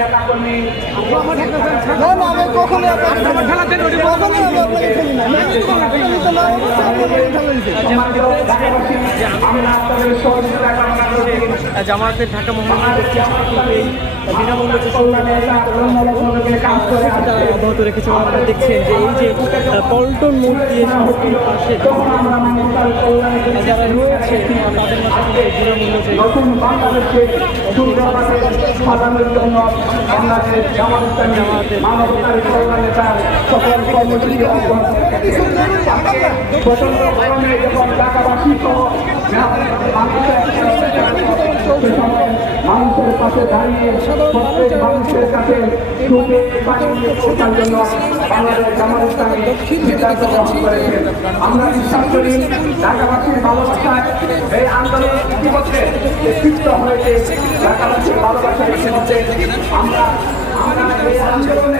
নেতাকর্মী জামায়াতের ঢাকা মহানগর এই বিনামূল্যে অব্যাহত রেখেছে। আপনারা দেখছেন যে এই যে পল্টন মোড় দিয়ে শহরটির পাশে যারা রয়েছে তাদের মাঝে বিনামূল্য নতুন বাংলাদেশকে সাজানোর জন্য বাংলাদেশ জামায়াতের মানবতার কল্যাণের সকল কর্মসূচি প্রচন্ড গরমে যখন ঢাকাবাসী সহ মানুষের পাশে দাঁড়িয়ে প্রত্যেক মানুষের কাছে সুখে বাণিজ্য পৌঁছার জন্য বাংলাদেশ জামাত ইসলামী সিদ্ধান্ত গ্রহণ করেছে। আমরা বিশ্বাস করি ঢাকাবাসীর ভালোবাসায় এই আন্দোলন ইতিমধ্যে তৃপ্ত হয়েছে। ঢাকাবাসীর ভালোবাসায় ইতিমধ্যে আমরা এই আন্দোলনে